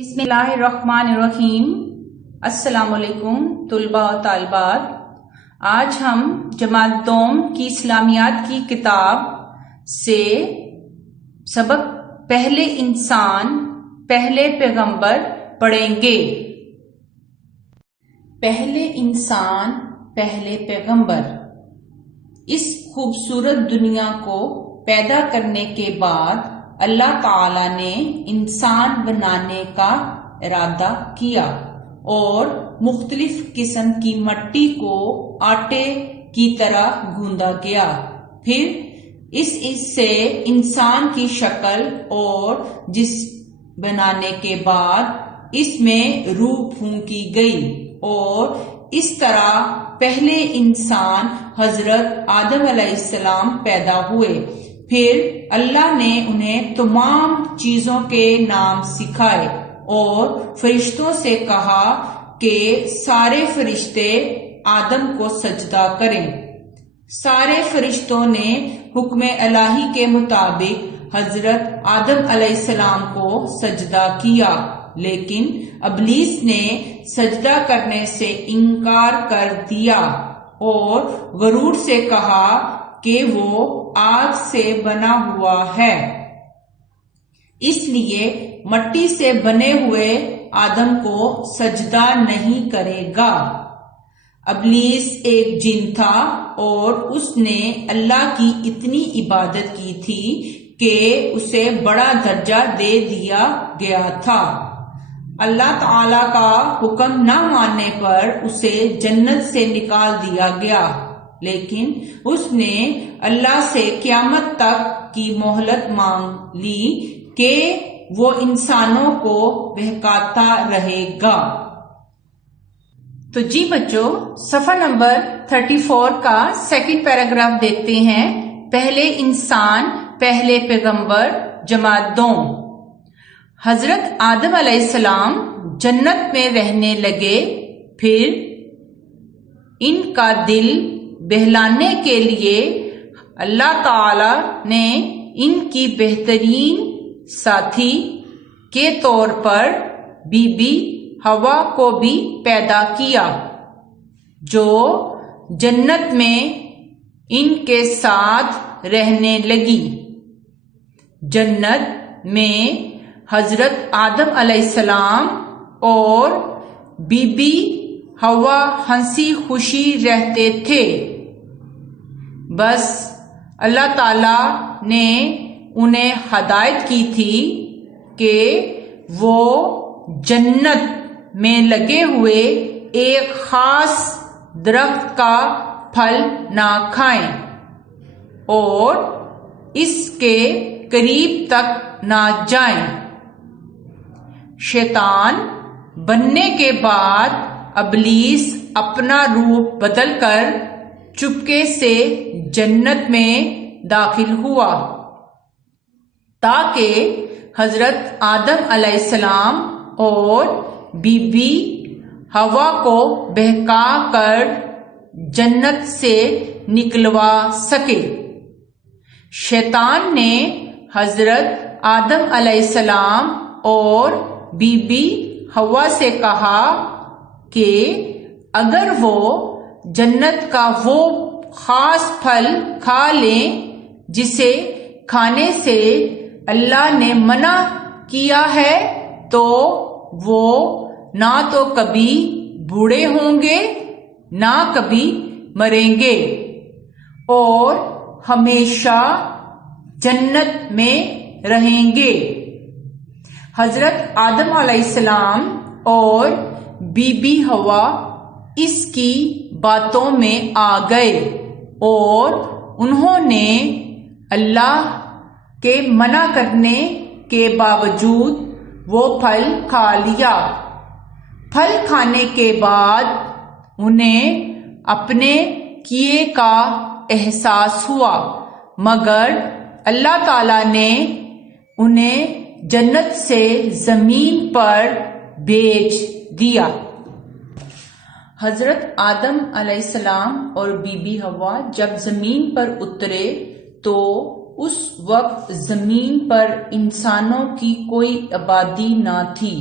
بسم اللہ الرحمن الرحیم۔ السلام علیکم طلباء و طالبات۔ آج ہم جماعت دوم کی اسلامیات کی کتاب سے سبق پہلے انسان پہلے پیغمبر پڑھیں گے۔ پہلے انسان پہلے پیغمبر۔ اس خوبصورت دنیا کو پیدا کرنے کے بعد اللہ تعالی نے انسان بنانے کا ارادہ کیا اور مختلف قسم کی مٹی کو آٹے کی طرح گوندا گیا۔ پھر اس سے انسان کی شکل اور جسم بنانے کے بعد اس میں روح پھونکی گئی اور اس طرح پہلے انسان حضرت آدم علیہ السلام پیدا ہوئے۔ پھر اللہ نے انہیں تمام چیزوں کے نام سکھائے اور فرشتوں سے کہا کہ سارے فرشتے آدم کو سجدہ کریں۔ سارے فرشتوں نے حکم الہی کے مطابق حضرت آدم علیہ السلام کو سجدہ کیا، لیکن ابلیس نے سجدہ کرنے سے انکار کر دیا اور غرور سے کہا کہ وہ آگ سے بنا ہوا ہے، اس لیے مٹی سے بنے ہوئے آدم کو سجدہ نہیں کرے گا۔ ابلیس ایک جن تھا اور اس نے اللہ کی اتنی عبادت کی تھی کہ اسے بڑا درجہ دے دیا گیا تھا۔ اللہ تعالی کا حکم نہ ماننے پر اسے جنت سے نکال دیا گیا، لیکن اس نے اللہ سے قیامت تک کی مہلت مانگ لی کہ وہ انسانوں کو بہکاتا رہے گا۔ تو جی بچوں، صفحہ نمبر 34 کا سیکنڈ پیراگراف دیکھتے ہیں۔ پہلے انسان پہلے پیغمبر جماعت دوم۔ حضرت آدم علیہ السلام جنت میں رہنے لگے، پھر ان کا دل بہلانے کے لیے اللہ تعالی نے ان کی بہترین ساتھی کے طور پر بی بی حوا کو بھی پیدا کیا، جو جنت میں ان کے ساتھ رہنے لگی۔ جنت میں حضرت آدم علیہ السلام اور بی بی حوا ہنسی خوشی رہتے تھے۔ بس اللہ تعالی نے انہیں ہدایت کی تھی کہ وہ جنت میں لگے ہوئے ایک خاص درخت کا پھل نہ کھائیں اور اس کے قریب تک نہ جائیں۔ شیطان بننے کے بعد ابلیس اپنا روپ بدل کر چپکے سے جنت میں داخل ہوا تاکہ حضرت آدم علیہ السلام اور بی بی حوا کو بہکا کر جنت سے نکلوا سکے۔ شیطان نے حضرت آدم علیہ السلام اور بی بی حوا سے کہا کہ اگر وہ جنت کا وہ خاص پھل کھا لیں جسے کھانے سے اللہ نے منع کیا ہے تو وہ نہ تو کبھی بوڑھے ہوں گے نہ کبھی مریں گے اور ہمیشہ جنت میں رہیں گے۔ حضرت آدم علیہ السلام اور بی بی حوا اس کی باتوں میں آ گئے اور انہوں نے اللہ کے منع کرنے کے باوجود وہ پھل کھا لیا۔ پھل کھانے کے بعد انہیں اپنے کیے کا احساس ہوا، مگر اللہ تعالی نے انہیں جنت سے زمین پر بھیج دیا۔ حضرت آدم علیہ السلام اور بی بی حوا جب زمین پر اترے تو اس وقت زمین پر انسانوں کی کوئی آبادی نہ تھی،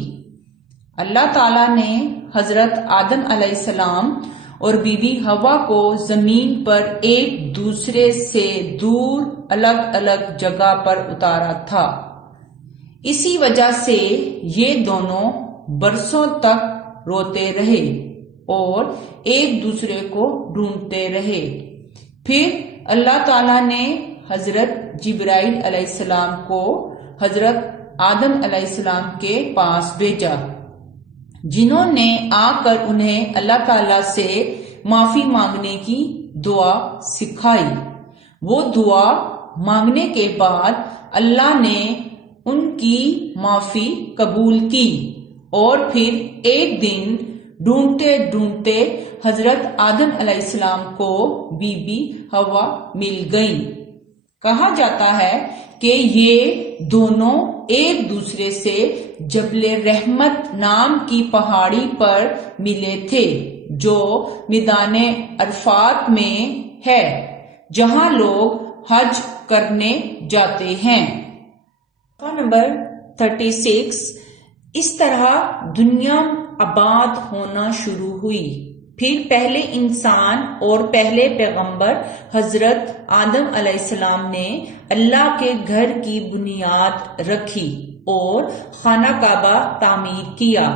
اللہ تعالیٰ نے حضرت آدم علیہ السلام اور بی بی حوا کو زمین پر ایک دوسرے سے دور الگ الگ جگہ پر اتارا تھا۔ اسی وجہ سے یہ دونوں برسوں تک روتے رہے اور ایک دوسرے کو ڈھونڈتے رہے۔ پھر اللہ تعالیٰ نے حضرت جبرائیل علیہ السلام کو حضرت آدم علیہ السلام کے پاس بھیجا، جنہوں نے آ کر انہیں اللہ تعالیٰ سے معافی مانگنے کی دعا سکھائی۔ وہ دعا مانگنے کے بعد اللہ نے ان کی معافی قبول کی اور پھر ایک دن ڈھونڈتے ڈھونڈتے حضرت آدم علیہ السلام کو بی بی حوا مل گئیں۔ کہا جاتا ہے کہ یہ دونوں ایک دوسرے سے جبل رحمت نام کی پہاڑی پر ملے تھے، جو میدان عرفات میں ہے، جہاں لوگ حج کرنے جاتے ہیں۔ نمبر 36، اس طرح دنیا آباد ہونا شروع ہوئی۔ پھر پہلے انسان اور پہلے پیغمبر حضرت آدم علیہ السلام نے اللہ کے گھر کی بنیاد رکھی اور خانہ کعبہ تعمیر کیا،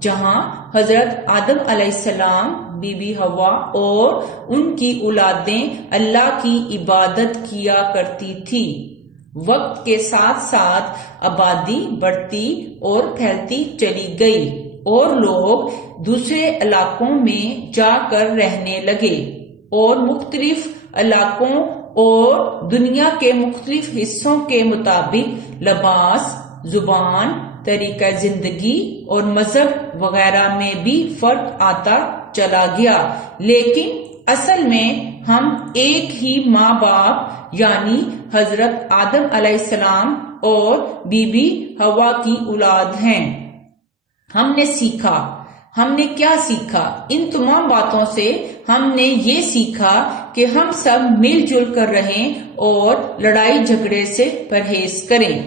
جہاں حضرت آدم علیہ السلام، بی بی حوا اور ان کی اولادیں اللہ کی عبادت کیا کرتی تھی۔ وقت کے ساتھ ساتھ آبادی بڑھتی اور پھیلتی چلی گئی اور لوگ دوسرے علاقوں میں جا کر رہنے لگے اور مختلف علاقوں اور دنیا کے مختلف حصوں کے مطابق لباس، زبان، طریقہ زندگی اور مذہب وغیرہ میں بھی فرق آتا چلا گیا، لیکن اصل میں ہم ایک ہی ماں باپ یعنی حضرت آدم علیہ السلام اور بی بی حوا کی اولاد ہیں۔ ہم نے کیا سیکھا؟ ان تمام باتوں سے ہم نے یہ سیکھا کہ ہم سب مل جل کر رہیں اور لڑائی جھگڑے سے پرہیز کریں۔